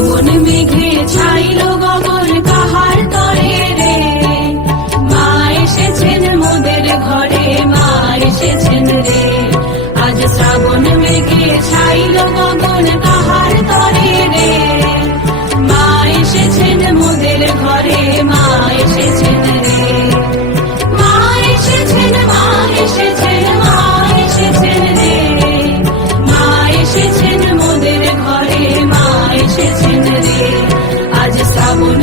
শ্রাবণ মেঘে রে আজ শ্রাবণ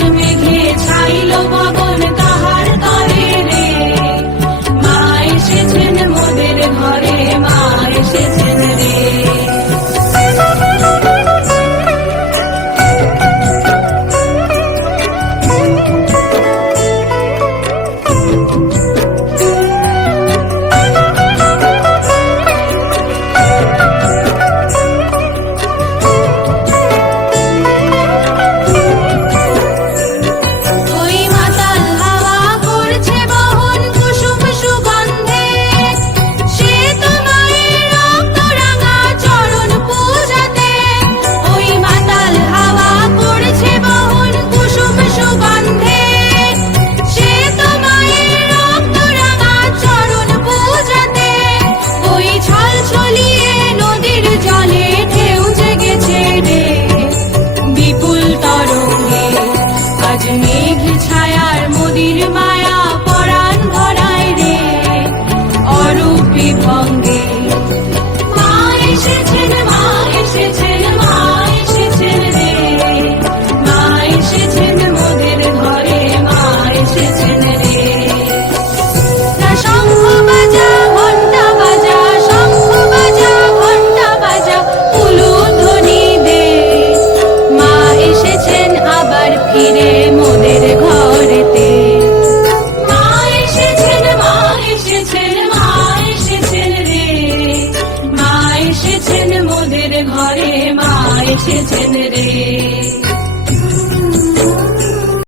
ঘরে মা এসেছেন রে।